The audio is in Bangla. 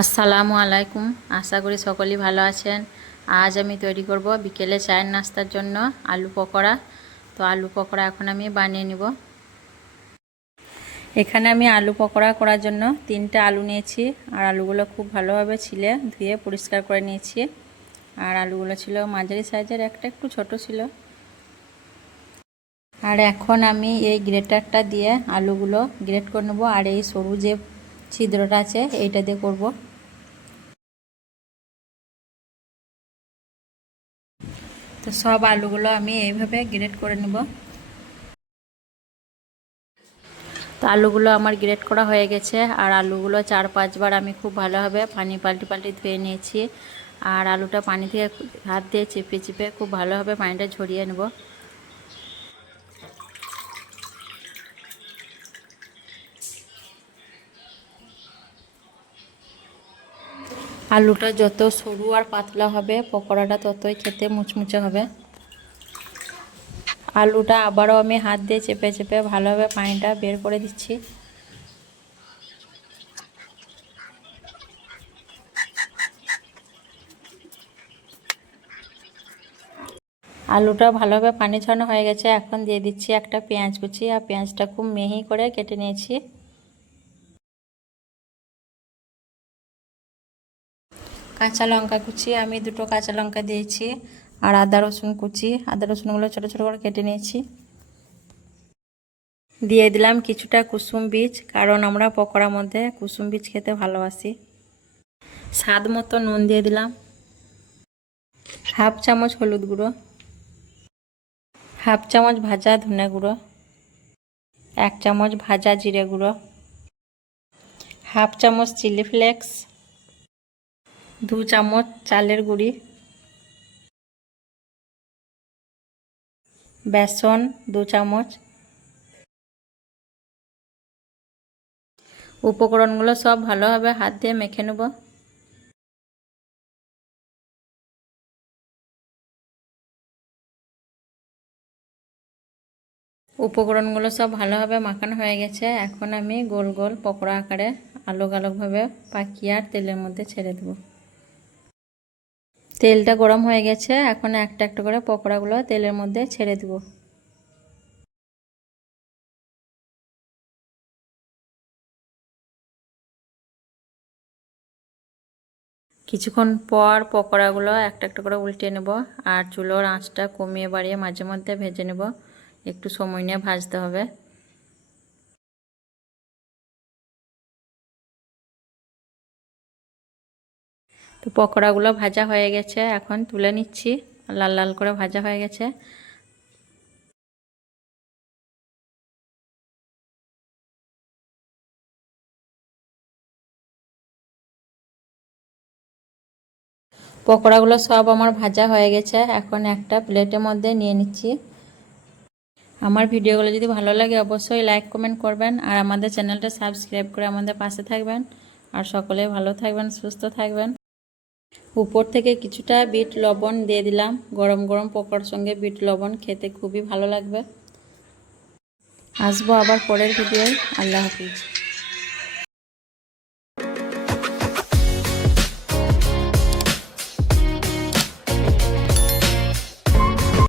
আসসালামু আলাইকুম। আশা করি সকলেই ভালো আছেন। আজ আমি তৈরি করব বিকেলে চায়ের নাস্তার জন্য আলু পকোড়া। তো আলু পকোড়া এখন আমি বানিয়ে নিব। এখানে আমি আলু পকোড়া করার জন্য তিনটে আলু নিয়েছি। আর আলুগুলো খুব ভালোভাবে ছিলে, ধুয়ে পরিষ্কার করে নিয়েছি। আর আলুগুলো ছিল মাঝারি সাইজের, একটা একটু ছোট ছিল। আর এখন আমি এই গ্রেটারটা দিয়ে আলুগুলো গ্রেট করে নেব। আর এই সরু যে ছিদ্রটা আছে, এইটা দিয়ে করব। তো সব আলুগুলো আমি এইভাবে গ্রেট করে নেব। তো আলুগুলো আমার গ্রেট করা হয়ে গেছে, আর আলুগুলো চার পাঁচবার আমি খুব ভালোভাবে পানি পাল্টি পাল্টি ধুয়ে নিয়েছি। আর আলুটা পানি থেকে হাত দিয়ে চেপে চেপে খুব ভালোভাবে পানিটা ঝরিয়ে নেব। আলুটা যত সরু আর পাতলা হবে, পকোড়াটা ততই খেতে মুচমুচে হবে। আলুটা আবারও আমি হাত দিয়ে চেপে চেপে ভালোভাবে পানিটা বের করে দিচ্ছি। আলুটা ভালোভাবে পানি ছড়ানো হয়ে গেছে, এখন দিয়ে দিচ্ছি একটা পেঁয়াজ কুচি। আর পেঁয়াজটা খুব মিহি করে কেটে নিয়েছি। কাঁচা লঙ্কা কুচি, আমি দুটো কাঁচা লঙ্কা দিয়েছি আর আদা রসুন কুচি। আদা রসুনগুলো ছোটো ছোটো করে কেটে নিয়েছি। দিয়ে দিলাম কিছুটা কুসুম বীজ, কারণ আমরা পকোড়ার মধ্যে কুসুম বীজ খেতে ভালোবাসি। স্বাদ মতো নুন দিয়ে দিলাম। হাফ চামচ হলুদ গুঁড়ো, হাফ চামচ ভাজা ধনে গুঁড়ো, এক চামচ ভাজা জিরে গুঁড়ো, হাফ চামচ চিলি ফ্লেক্স দু চামচ চালের গুঁড়ি, বেসন দু চামচ। উপকরণগুলো সব ভালোভাবে হাত দিয়ে মেখে নেব। উপকরণগুলো সব ভালোভাবে মাখানো হয়ে গেছে। এখন আমি গোল গোল পকোড়া আকারে আলোক আলোকভাবে পাকিয়ে আর তেলের মধ্যে ছেড়ে দেবো। তেলটা গরম হয়ে গেছে, এখন একটা একটা করে পকোড়াগুলো তেলের মধ্যে ছেড়ে দেব। কিছুক্ষণ পর পকোড়াগুলো একটা একটা করে উল্টে নেব আর চুলোর আঁচটা কমিয়ে বাড়িয়ে মাঝে মধ্যে ভেজে নেব। একটু সময় নিয়ে ভাজতে হবে। তো পকোড়াগুলো ভাজা হয়ে গেছে, এখন তুলে নিচ্ছি। লাল লাল করে ভাজা হয়ে গেছে। পকোড়াগুলো সব আমার ভাজা হয়ে গেছে, এখন একটা প্লেটের মধ্যে নিয়ে নিচ্ছি। আমার ভিডিওগুলো যদি ভালো লাগে অবশ্যই লাইক, কমেন্ট করবেন আর আমাদের চ্যানেলটা সাবস্ক্রাইব করে আমাদের পাশে থাকবেন। আর সকলে ভালো থাকবেন, সুস্থ থাকবেন। উপর থেকে কিছুটা বিট লবণ দিয়ে দিলাম। গরম গরম পকোড়ার সঙ্গে বিট লবণ খেতে খুবই ভালো লাগবে। আসব আবার পরের ভিডিও আল্লাহ হাফিজ।